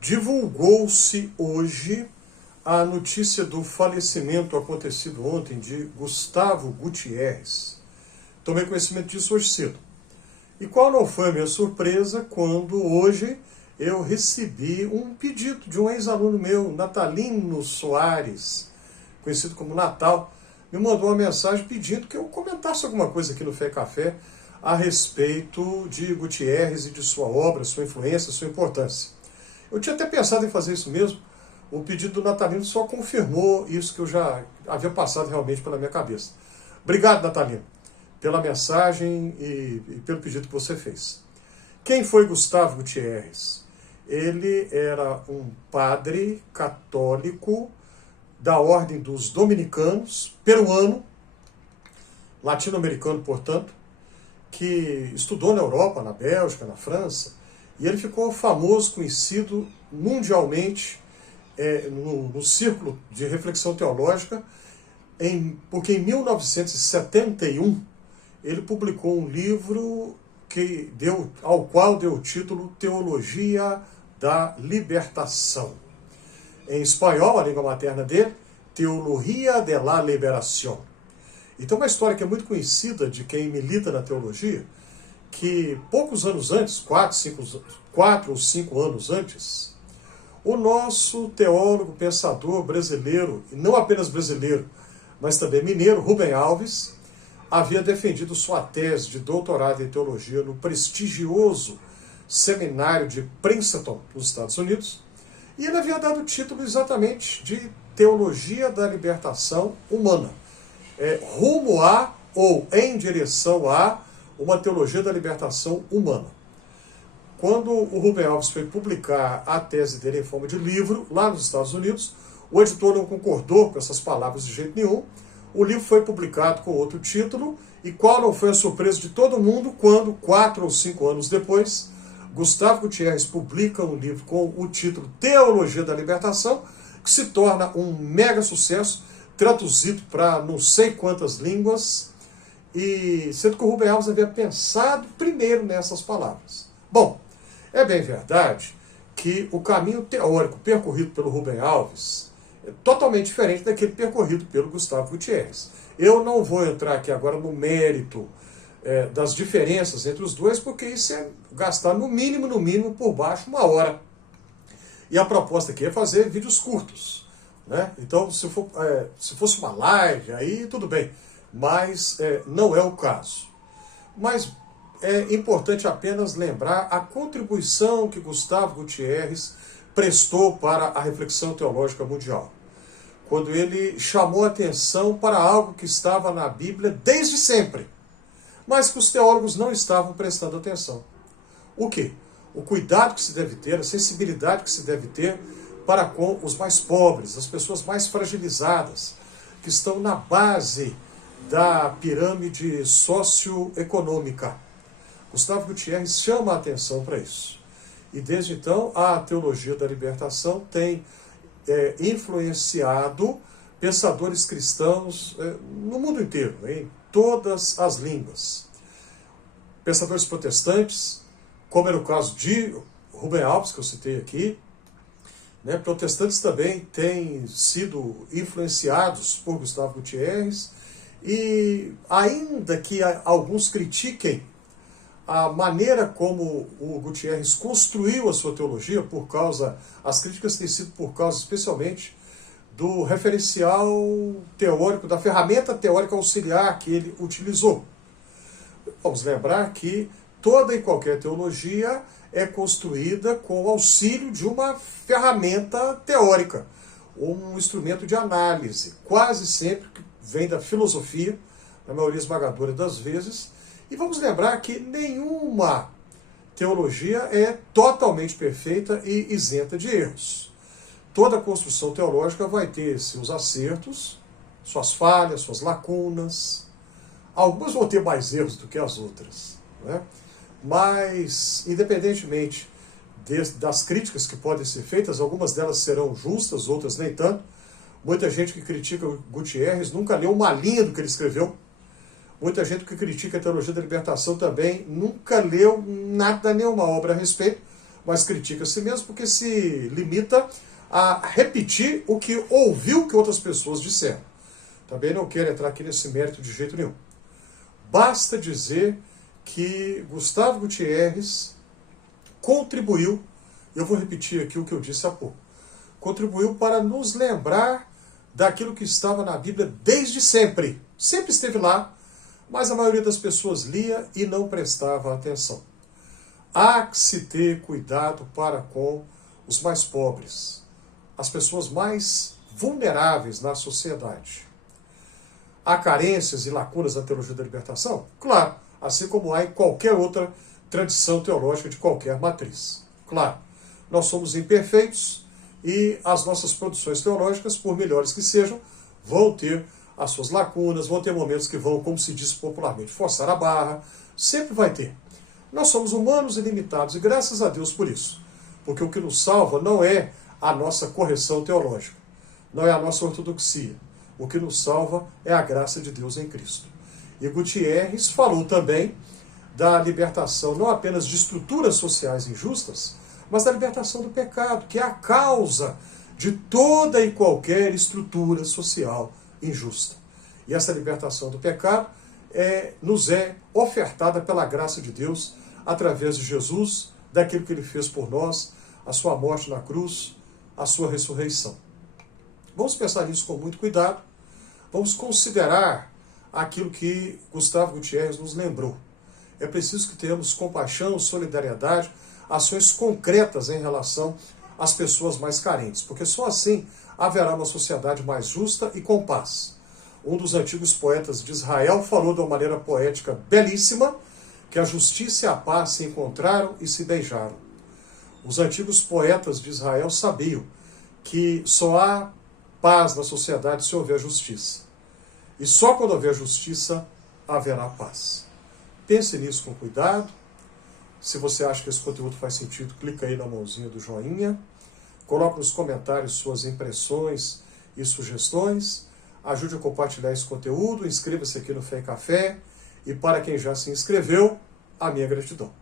Divulgou-se hoje a notícia do falecimento acontecido ontem de Gustavo Gutierrez. Tomei conhecimento disso hoje cedo. E qual não foi a minha surpresa quando hoje eu recebi um pedido de um ex-aluno meu, Natalino Soares, conhecido como Natal, me mandou uma mensagem pedindo que eu comentasse alguma coisa aqui no Fé Café a respeito de Gutierrez e de sua obra, sua influência, sua importância. Eu tinha até pensado em fazer isso mesmo, o pedido do Natalino só confirmou isso que eu já havia passado realmente pela minha cabeça. Obrigado, Natalino, pela mensagem e pelo pedido que você fez. Quem foi Gustavo Gutierrez? Ele era um padre católico da Ordem dos Dominicanos, peruano, latino-americano, portanto, que estudou na Europa, na Bélgica, na França, e ele ficou famoso, conhecido mundialmente no círculo de reflexão teológica, porque em 1971 ele publicou um livro ao qual deu o título Teologia da Libertação. Em espanhol, a língua materna dele, Teologia de la Liberación. Então, uma história que é muito conhecida de quem milita na teologia, que poucos anos antes, 4 ou 5 anos antes, o nosso teólogo, pensador brasileiro, e não apenas brasileiro, mas também mineiro, Rubem Alves, havia defendido sua tese de doutorado em teologia no prestigioso seminário de Princeton, nos Estados Unidos, e ele havia dado o título exatamente de Teologia da Libertação Humana, rumo a, ou em direção a, uma teologia da libertação humana. Quando o Rubem Alves foi publicar a tese dele em forma de livro, lá nos Estados Unidos, o editor não concordou com essas palavras de jeito nenhum. O livro foi publicado com outro título, e qual não foi a surpresa de todo mundo quando, 4 ou 5 anos depois, Gustavo Gutierrez publica um livro com o título Teologia da Libertação, que se torna um mega sucesso, traduzido para não sei quantas línguas, e sendo que o Rubem Alves havia pensado primeiro nessas palavras. Bom, é bem verdade que o caminho teórico percorrido pelo Rubem Alves é totalmente diferente daquele percorrido pelo Gustavo Gutierrez. Eu não vou entrar aqui agora no mérito das diferenças entre os dois, porque isso é gastar no mínimo por baixo 1 hora. E a proposta aqui é fazer vídeos curtos, né? Então, se fosse uma live, aí tudo bem. Mas não é o caso. Mas é importante apenas lembrar a contribuição que Gustavo Gutierrez prestou para a reflexão teológica mundial. Quando ele chamou atenção para algo que estava na Bíblia desde sempre, mas que os teólogos não estavam prestando atenção. O quê? O cuidado que se deve ter, a sensibilidade que se deve ter para com os mais pobres, as pessoas mais fragilizadas, que estão na base da pirâmide socioeconômica. Gustavo Gutierrez chama a atenção para isso. E desde então, a teologia da libertação tem influenciado pensadores cristãos no mundo inteiro, em todas as línguas. Pensadores protestantes, como era o caso de Rubem Alves, que eu citei aqui, né? Protestantes também têm sido influenciados por Gustavo Gutierrez, e ainda que alguns critiquem a maneira como o Gutierrez construiu a sua teologia, as críticas têm sido por causa especialmente do referencial teórico, da ferramenta teórica auxiliar que ele utilizou. Vamos lembrar que toda e qualquer teologia é construída com o auxílio de uma ferramenta teórica, um instrumento de análise, quase sempre vem da filosofia, na maioria esmagadora das vezes, e vamos lembrar que nenhuma teologia é totalmente perfeita e isenta de erros. Toda construção teológica vai ter seus acertos, suas falhas, suas lacunas. Algumas vão ter mais erros do que as outras, né? Mas, independentemente das críticas que podem ser feitas, algumas delas serão justas, outras nem tanto. Muita gente que critica o Gutierrez nunca leu uma linha do que ele escreveu. Muita gente que critica a teologia da libertação também nunca leu nada, nenhuma obra a respeito, mas critica a si mesmo porque se limita a repetir o que ouviu que outras pessoas disseram. Também não quero entrar aqui nesse mérito de jeito nenhum. Basta dizer que Gustavo Gutierrez contribuiu, eu vou repetir aqui o que eu disse há pouco, contribuiu para nos lembrar daquilo que estava na Bíblia desde sempre. Sempre esteve lá, mas a maioria das pessoas lia e não prestava atenção. Há que se ter cuidado para com os mais pobres, as pessoas mais vulneráveis na sociedade. Há carências e lacunas na teologia da libertação? Claro, assim como há em qualquer outra tradição teológica de qualquer matriz. Claro, nós somos imperfeitos e as nossas produções teológicas, por melhores que sejam, vão ter as suas lacunas, vão ter momentos que vão, como se diz popularmente, forçar a barra, sempre vai ter. Nós somos humanos e limitados, e graças a Deus por isso. Porque o que nos salva não é a nossa correção teológica, não é a nossa ortodoxia. O que nos salva é a graça de Deus em Cristo. E Gutierrez falou também da libertação não apenas de estruturas sociais injustas, mas da libertação do pecado, que é a causa de toda e qualquer estrutura social injusta. E essa libertação do pecado nos é ofertada pela graça de Deus através de Jesus, daquilo que ele fez por nós, a sua morte na cruz, a sua ressurreição. Vamos pensar nisso com muito cuidado, vamos considerar aquilo que Gustavo Gutierrez nos lembrou. É preciso que tenhamos compaixão, solidariedade, ações concretas em relação às pessoas mais carentes, porque só assim haverá uma sociedade mais justa e com paz. Um dos antigos poetas de Israel falou de uma maneira poética belíssima que a justiça e a paz se encontraram e se beijaram. Os antigos poetas de Israel sabiam que só há paz na sociedade se houver justiça. E só quando houver justiça haverá paz. Pense nisso com cuidado. Se você acha que esse conteúdo faz sentido, clica aí na mãozinha do joinha. Coloque nos comentários suas impressões e sugestões. Ajude a compartilhar esse conteúdo. Inscreva-se aqui no Fé e Café. E para quem já se inscreveu, a minha gratidão.